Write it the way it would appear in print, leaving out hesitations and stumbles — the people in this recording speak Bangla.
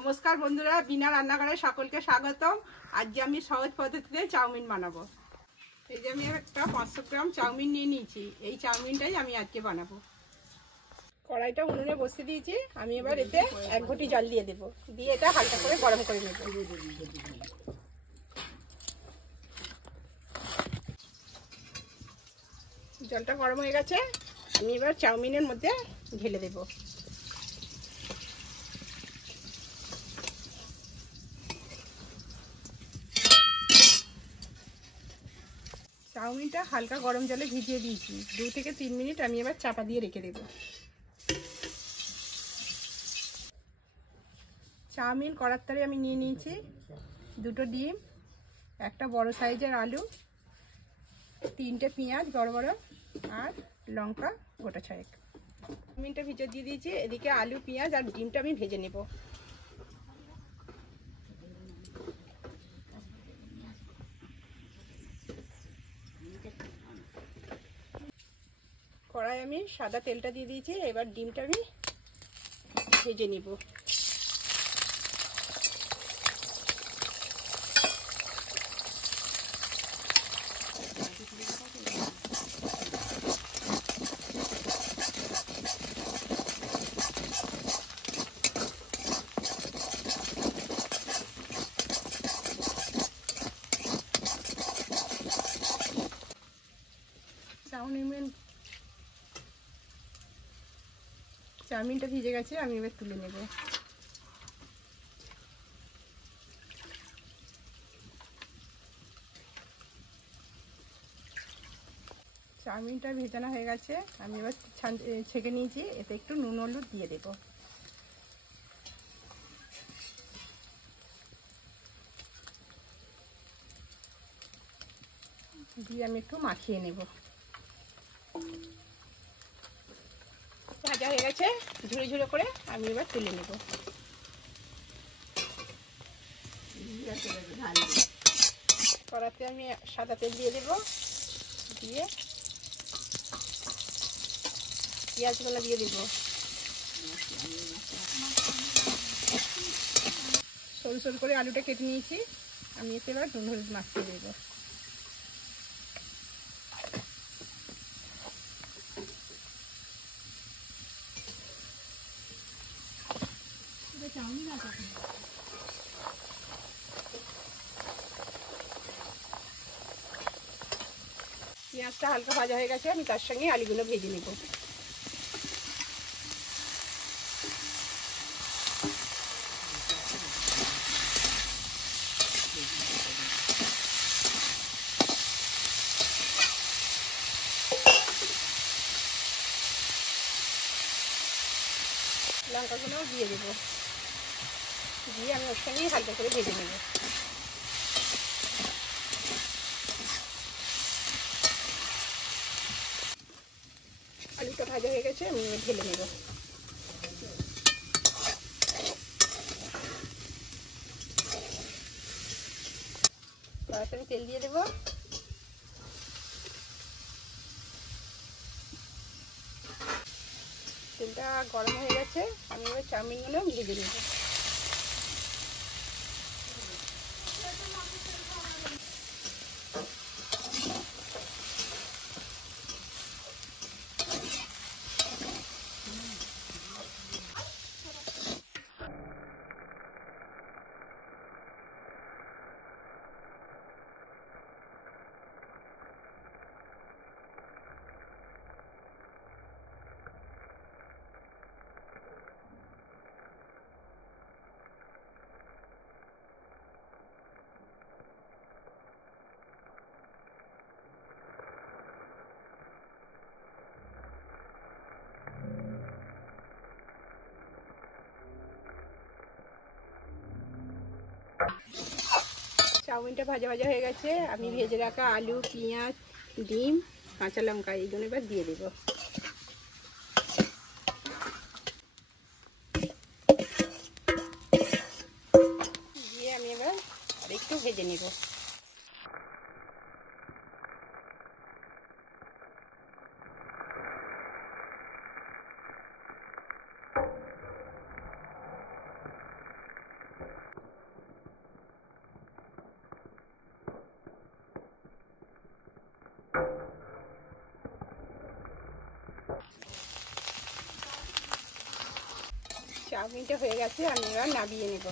নমস্কার বন্ধুরা, বিনা রান্নাঘরে সকলকে স্বাগতম। আজকে আমি সহজ পদ্ধতিতে চাউমিন বানাবো। এই যে আমি একটা 500 গ্রাম চাউমিন নিয়ে নিয়েছি। এই চাউমিনটাই আমি আজকে বানাবো। কড়াইটা উনুনে বসিয়ে দিয়েছি। আমি এবার এতে 1 ঘটি জল দিয়ে দেবো, দিয়ে এটা হালকা করে গরম করে নেব। জলটা গরম হয়ে গেছে, আমি এবার চাউমিনের মধ্যে ঢেলে দেবো। চাউমিনটা হালকা গরম জলে ভিজিয়ে দিয়েছি। 2 থেকে 3 মিনিট আমি এবার চাপা দিয়ে রেখে দেব। চাউমিন করার তরে আমি নিয়ে নিয়েছি 2টো ডিম, একটা বড় সাইজের আলু, 3টে পেঁয়াজ বড় বড়, আর লঙ্কা গোটা 6। চাউমিনটা ভিজে দিয়ে দিয়েছি। এদিকে আলু, পেঁয়াজ আর ডিমটা আমি ভেজে নেব। কড়াই আমি সাদা তেলটা দিয়ে দিয়েছি। এবার ডিমটা আমি ভেজে নিব। চাউমিনটা ভিজে গেছে, আমি এবার তুলে নেব। চাউমিনটা ভেজানো হয়ে গেছে, আমি এবার ছেঁকে নিয়েছি। এতে একটু নুন হলুদ দিয়ে দেব। দিয়ে আমি একটু মাখিয়ে নেব। ভাজা হয়ে গেছে, ঝুড়ো ঝুড়ো করে আমি এবার তুলে নেব। কড়াতে আমি সাদা তেল দিয়ে দেব, দিয়ে পেঁয়াজগুলো দিয়ে দেব। সরু সরু করে আলুটা কেটে নিয়েছি, আমি এতে এবার নুন হলুদ মাখিয়ে দেব। পেঁয়াজটা হালকা ভাজা হয়ে গেছে, আমি তার সঙ্গে আলুগুলো ভেজে নেব। লঙ্কাগুলো দিয়ে দেব, দিয়ে আমি ওর সঙ্গেই হালকা করে ভেজে নেব। আলুটা ভাজা হয়ে গেছে, আমি এবার ঢেলে নেব। কড়াইতে আমি তেল দিয়ে দেব। তেলটা গরম হয়ে গেছে, আমি এবার চাউমিনগুলো ভেজে নেব। চাউমিনটা ভাজা ভাজা হয়ে গেছে, আমি ভেজে রাখা আলু, পেঁয়াজ, ডিম, কাঁচা লঙ্কা এইগুলো এবার দিয়ে দেব। দিয়ে আমি এবার একটু ভেজে নেব। চাউমিনটা হয়ে গেছে, আমি এবার নামিয়ে নেব।